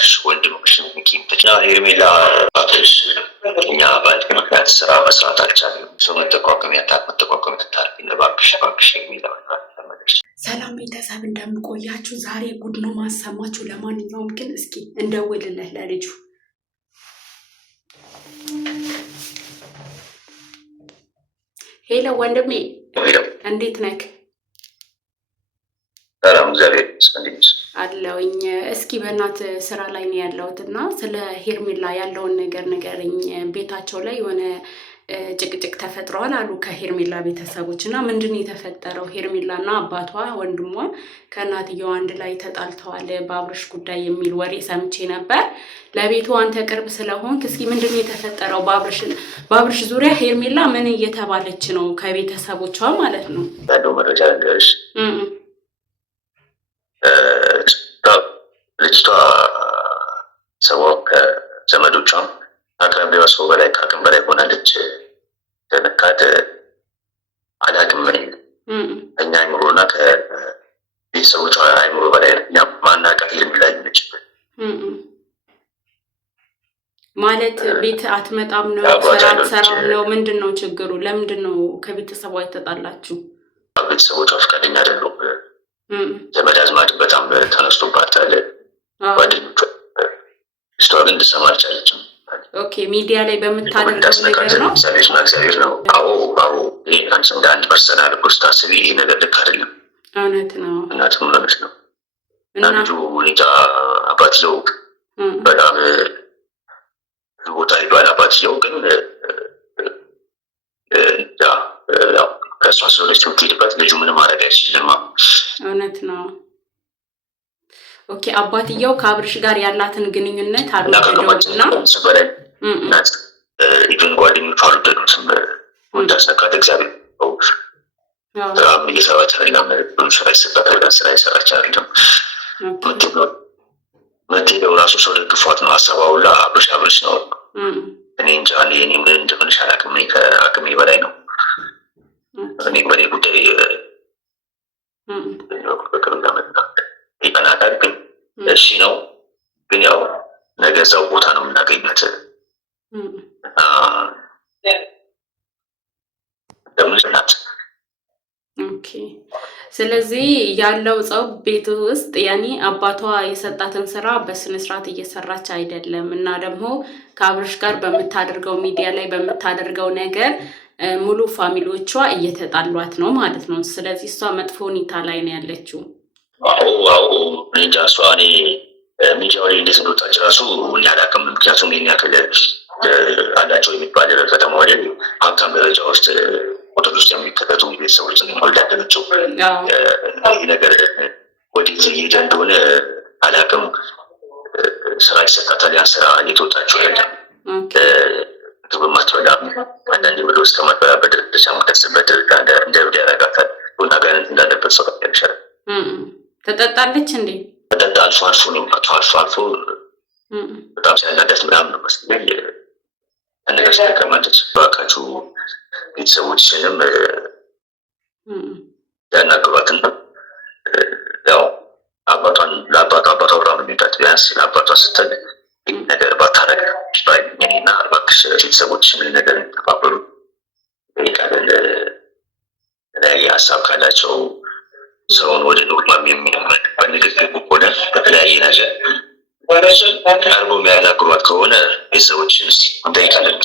አባትሽ ወንድምሽን ሚኪምትና ሄርሜላ አባትሽ እኛ በአንድ ምክንያት ስራ መስራት አልቻለም። ሰው መጠቋቋም ያታርግ እባክሽ ሄርሜላ ተመለሽ። ሰላም ቤተሰብ እንደምቆያችሁ፣ ዛሬ ጉድ ነው ማሰማችሁ። ለማንኛውም ግን እስኪ እንደውልልህ ለልጁ። ሄሎ ወንድሜ፣ እንዴት ነህ? ሰላም እግዚአብሔር ይመስገን አለውኝ። እስኪ በእናት ስራ ላይ ነው ያለሁት እና ስለ ሄርሜላ ያለውን ነገር ንገረኝ። ቤታቸው ላይ የሆነ ጭቅጭቅ ተፈጥረዋል አሉ ከሄርሜላ ቤተሰቦች እና ምንድን ነው የተፈጠረው? ሄርሜላና አባቷ ወንድሟ ከእናትየው አንድ ላይ ተጣልተዋል በአብርሽ ጉዳይ የሚል ወሬ ሰምቼ ነበር። ለቤቱ አንተ ቅርብ ስለሆንክ እስኪ ምንድን ነው የተፈጠረው በአብርሽ ዙሪያ? ሄርሜላ ምን እየተባለች ነው ከቤተሰቦቿ ማለት ነው? ያለው መረጃ ነገርሽ ልጅቷ ሰው ከዘመዶቿም አቅራቢዋ ሰው በላይ ከአቅም በላይ ሆናለች። ለመካድ አላቅም እኛ አይምሮና ከቤተሰቦቿ አይምሮ በላይ ማናቀት የሚላይ ነችበት ማለት ቤት አትመጣም ነው? ስራ አትሰራም ነው? ምንድን ነው ችግሩ? ለምንድን ነው ከቤተሰቧ የተጣላችሁ? ቤተሰቦቿ ፈቃደኛ አይደሉም። ዘመድ አዝማድ በጣም ተነስቶባታል። ጓደኞቿ ስቷ ግን እንድሰማ አልቻለችም። ኦኬ፣ ሚዲያ ላይ በምታደርገው ነገር ነው። እግዚአብሔር ነው። አዎ ይህ እንደ አንድ ፐርሰናል ስታስቢ ይህ ነገር ልክ አይደለም። እውነት ነው። እናትም እውነት ነው። እና ልጁ ሁኔታ አባትየው በጣም ቦታ ሄዷል። አባትየው ግን ከእሷ ስለሆነች የምትሄድበት ልጁ ምንም ማድረግ አይችልም። እውነት ነው። ኦኬ፣ አባትየው ከአብርሽ ጋር ያላትን ግንኙነት አልወደደውምና ኢቨን ጓደኞቹ አልወደዱትም። እንዳስነካት እግዚአብሔር ስራም እየሰራች አይደለም። ስራ ይሰጣል፣ ስራ የሰራች አይደለም። መቴው ራሱ ሰው ደግፏት ነው። ሀሳባውላ አብርሽ ነው። እኔ እንጃ እኔ ምን እንደምልሽ አላውቅም። ከአቅሜ በላይ ነው። እኔ በኔ ጉዳይ ይቀናታል። ግን እሺ ነው። ግን ያው ነገ እዛው ቦታ ነው የምናገኘት። ለምንናት ስለዚህ ያለው ሰው ቤት ውስጥ ያኔ አባቷ የሰጣትን ስራ በስነስርዓት እየሰራች አይደለም እና ደግሞ ከአብርሽ ጋር በምታደርገው ሚዲያ ላይ በምታደርገው ነገር ሙሉ ፋሚሊዎቿ እየተጣሏት ነው ማለት ነው። ስለዚህ እሷ መጥፎ ሁኔታ ላይ ነው ያለችው። አዎ እንጃ እሷ እኔ ሚዲያው ላይ እንዴት እንደወጣች ራሱ እኔ አላውቅም። ምክንያቱም ይህን ያክል አላቸው የሚባል ከተማ ላይ ሀብታም ደረጃ ውስጥ ቁጥር ውስጥ የሚከተቱ ቤተሰቦች ወልዳደረችው። ይህ ነገር ወዴት እየሄደ እንደሆነ አላውቅም። ስራ ይሰጣታል። ያን ስራ እየተወጣችው አይደለም። በማትበላም አንዳንድ ብሎ እስከ ማበራበት ደረጃ የምትደርስበት ደረጃ እንደ እብድ ያደርጋታል። ቡና ጋነት እንዳለበት ሰው ያልሻል። ተጠጣለች እንዴ? ተጠጣ አልፎ ነው። አልፎ በጣም ሲያናዳት ምናምን ነው መስለኝ ነገር ስለከማለች በአካችሁ ቤተሰቦችንም ያናግሯትና ያው ለአባቷ ብራ ሚጣት ቢያንስ ለአባቷ ስትል ነገር ባታረግ ባይና እባክሽ ቤተሰቦችም ነገር ተባበሩ ይቃለን ላይ ሀሳብ ካላቸው ሰውን ወደ ኖርማል የሚመድ በንግግር ሆነ በተለያየ ነገር ቀርቦ የሚያናግሯት ከሆነ ቤተሰቦችን እንጠይቃለን።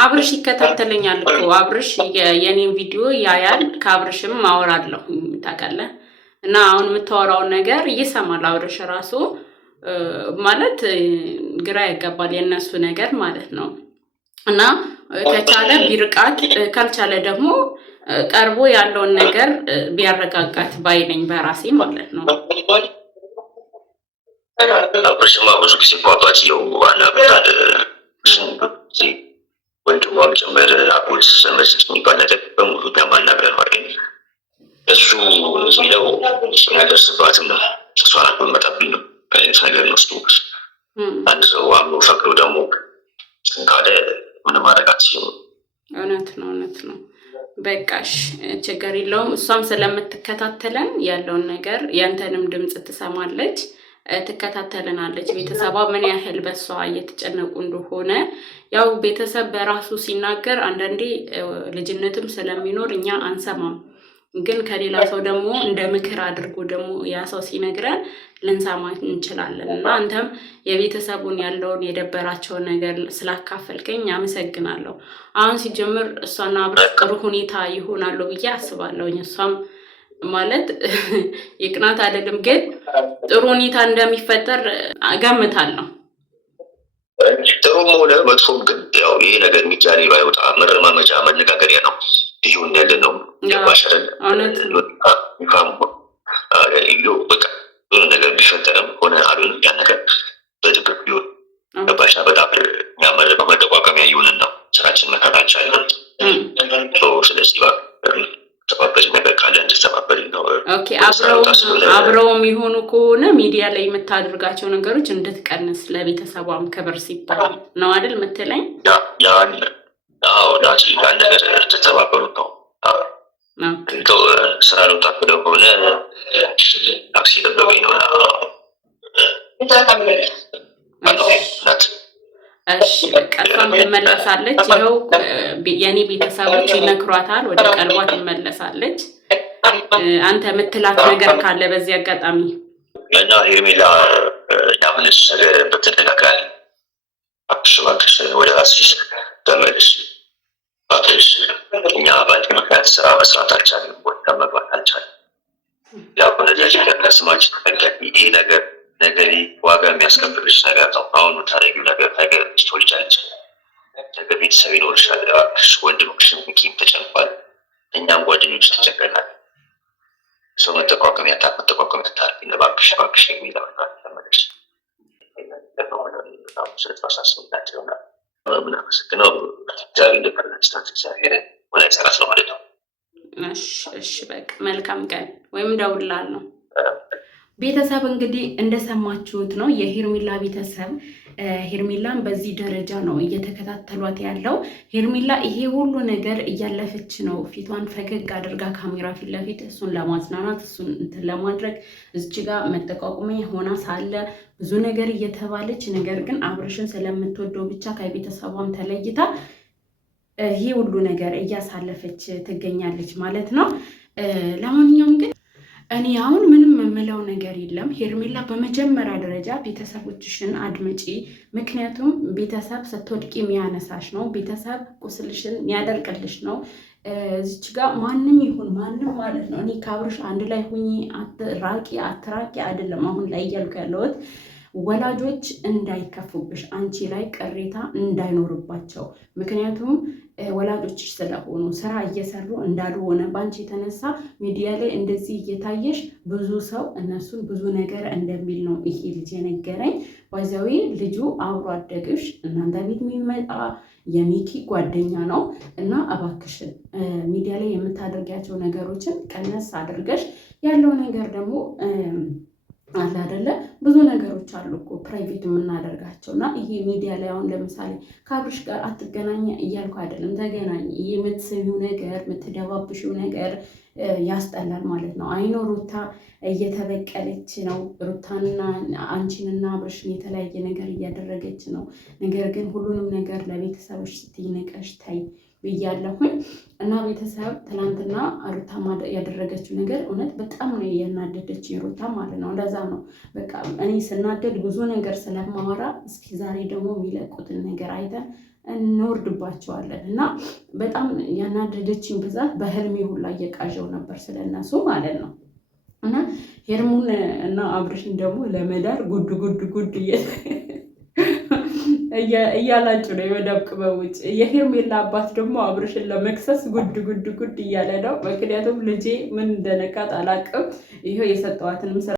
አብርሽ ይከታተለኛል እኮ አብርሽ የኔን ቪዲዮ ያያል። ከአብርሽም አወራለሁ ታውቃለህ። እና አሁን የምታወራውን ነገር እየሰማል አብርሽ ራሱ ማለት ግራ ያጋባል የእነሱ ነገር ማለት ነው። እና ከቻለ ቢርቃት ካልቻለ ደግሞ ቀርቦ ያለውን ነገር ቢያረጋጋት ባይነኝ በራሴ ማለት ነው። አብርሽማ ብዙ ጊዜ ቋጧችየው ዋና ብታል ወንድሟም ጭምር አጎት ዘመድ የሚባል ነገር በሙሉ ለማናገር ማገኝ እሱ ሚለው ያደርስባትም ነው። እሷን አመጣብኝ ነው አይነት ነገር ነስቶ አንድ ሰው አምኖ ፈቅዶ ደግሞ ካለ ምን ማድረጋት ሲሆን እውነት ነው። በቃሽ ችግር የለውም። እሷም ስለምትከታተለን ያለውን ነገር ያንተንም ድምጽ ትሰማለች። ትከታተልናለች። ቤተሰቧ ምን ያህል በሷ እየተጨነቁ እንደሆነ ያው ቤተሰብ በራሱ ሲናገር አንዳንዴ ልጅነትም ስለሚኖር እኛ አንሰማም፣ ግን ከሌላ ሰው ደግሞ እንደ ምክር አድርጎ ደግሞ ያ ሰው ሲነግረን ልንሰማ እንችላለን። እና አንተም የቤተሰቡን ያለውን የደበራቸውን ነገር ስላካፈልከኝ አመሰግናለሁ። አሁን ሲጀምር እሷና አብርሽ ጥሩ ሁኔታ ይሆናሉ ብዬ አስባለሁኝ። እሷም ማለት የቅናት አይደለም፣ ግን ጥሩ ሁኔታ እንደሚፈጠር እገምታለሁ። ጥሩም ሆነ መጥፎም ግን ያው ይሄ ነገር ሚዲያ ላይ ባይወጣ መረማመጃ መነጋገሪያ ነው። ይሁን ያለ ነው ያባሸረን በቃ የሆነ ነገር ቢፈጠርም ሆነ አሉን ያን ነገር በድብቅ ቢሆን ገባሻ በጣም መጠቋቋሚያ እየሆንን ነው። ስራችን መካት አልቻልንም። ስለዚህ ተባበሪ ነገር ካለ እንድተባበሪ ነው። አብረው የሚሆኑ ከሆነ ሚዲያ ላይ የምታደርጋቸው ነገሮች እንድትቀንስ ለቤተሰቧም ክብር ሲባል ነው አይደል የምትለኝ? ያን ነገር እንድተባበሩ ነው። ስራ ለውጣ ከሆነ ታክሲ ጠበቀኝ ነው። እሺ በቃ እሷም ትመለሳለች። ይኸው የኔ ቤተሰቦች ይመክሯታል፣ ወደ ቀልቧ ትመለሳለች። አንተ የምትላት ነገር ካለ በዚህ አጋጣሚ? እና ሄርሜላ ያምንሽ በተደጋጋሚ እባክሽ ወደ ራስሽ ተመለሽ፣ እባክሽ እኛ በአንድ ምክንያት ስራ መስራት አልቻልንም፣ ቦታ መግባት አልቻልንም። ያሁን ከስማችን ይሄ ነገር ነገ ዋጋ የሚያስከፍልሽ ነገር ነው። አሁኑ ታደርጊው ነገር ነገር ትወልጃለች፣ ነገ ቤተሰብ ይኖርሻል። እባክሽ ወንድምሽም ኪም ተጨንቋል፣ እኛም ጓደኞች ተጨንቀናል። ሰው መጠቋቋሚያ ታርፊ እባክሽ እባክሽ የሚለው ተመለሽ ስለተሳሳስብናቸው ና ምናመሰግነው እግዚአብሔር እንደቀረስታት እግዚአብሔር ወላይ ሰራት ነው ማለት ነው። እሺ በቃ መልካም ቀን ወይም ደውላለሁ። ቤተሰብ እንግዲህ እንደሰማችሁት ነው የሄርሜላ ቤተሰብ። ሄርሜላን በዚህ ደረጃ ነው እየተከታተሏት ያለው። ሄርሜላ ይሄ ሁሉ ነገር እያለፈች ነው፣ ፊቷን ፈገግ አድርጋ ካሜራ ፊት ለፊት እሱን ለማዝናናት እሱን እንትን ለማድረግ እዚች ጋር መጠቋቁሚያ ሆና ሳለ ብዙ ነገር እየተባለች፣ ነገር ግን አብርሽን ስለምትወደው ብቻ ከቤተሰቧም ተለይታ ይሄ ሁሉ ነገር እያሳለፈች ትገኛለች ማለት ነው። ለማንኛውም ግን እኔ አሁን ምንም የምለው ነገር የለም። ሄርሜላ በመጀመሪያ ደረጃ ቤተሰቦችሽን አድምጪ። ምክንያቱም ቤተሰብ ስትወድቂ የሚያነሳሽ ነው። ቤተሰብ ቁስልሽን የሚያደርቅልሽ ነው። እዚች ጋር ማንም ይሁን ማንም ማለት ነው። እኔ ከአብርሽ አንድ ላይ ሁኚ ራቂ አትራቂ አይደለም አሁን ላይ እያልኩ ያለሁት ወላጆች እንዳይከፉብሽ፣ አንቺ ላይ ቅሬታ እንዳይኖርባቸው። ምክንያቱም ወላጆችሽ ስለሆኑ ስራ እየሰሩ እንዳልሆነ በአንቺ የተነሳ ሚዲያ ላይ እንደዚህ እየታየሽ ብዙ ሰው እነሱን ብዙ ነገር እንደሚል ነው ይሄ ልጅ የነገረኝ። ባይዘዌ ልጁ አብሮ አደግሽ እናንተ ቤት የሚመጣ የሚኪ ጓደኛ ነው እና እባክሽን ሚዲያ ላይ የምታደርጊያቸው ነገሮችን ቀነስ አድርገሽ ያለው ነገር ደግሞ አለ አይደለ? ብዙ ነገሮች አሉ እኮ ፕራይቬት የምናደርጋቸው እና ይሄ ሚዲያ ላይ አሁን ለምሳሌ ከአብርሽ ጋር አትገናኝ እያልኩ አይደለም፣ ተገናኝ። የምትስሚው ነገር የምትደባብሽው ነገር ያስጠላል ማለት ነው። አይኖ ሩታ እየተበቀለች ነው። ሩታንና አንቺንና አብርሽን የተለያየ ነገር እያደረገች ነው። ነገር ግን ሁሉንም ነገር ለቤተሰቦች ስትይነቀሽ ታይ ብያለሁኝ እና ቤተሰብ ትናንትና ሩታ ያደረገችው ነገር እውነት በጣም ነው ያናደደች ሩታ ማለት ነው። እንደዛ ነው በቃ እኔ ስናደድ ብዙ ነገር ስለማወራ እስኪ ዛሬ ደግሞ የሚለቁትን ነገር አይተን እንወርድባቸዋለን እና በጣም ያናደደችኝ ብዛት በህልሜ ሁላ እየቃዠው ነበር ስለነሱ ማለት ነው። እና ሄርሙን እና አብርሽን ደግሞ ለመዳር ጉድ ጉድ ጉድ እያላችሁ ነው የመዳብ ቅመሞች። የሄርሜላ አባት ደግሞ አብርሽን ለመክሰስ ጉድ ጉድ ጉድ እያለ ነው። ምክንያቱም ልጄ ምን እንደነካት አላቅም። ይኸው የሰጠዋትንም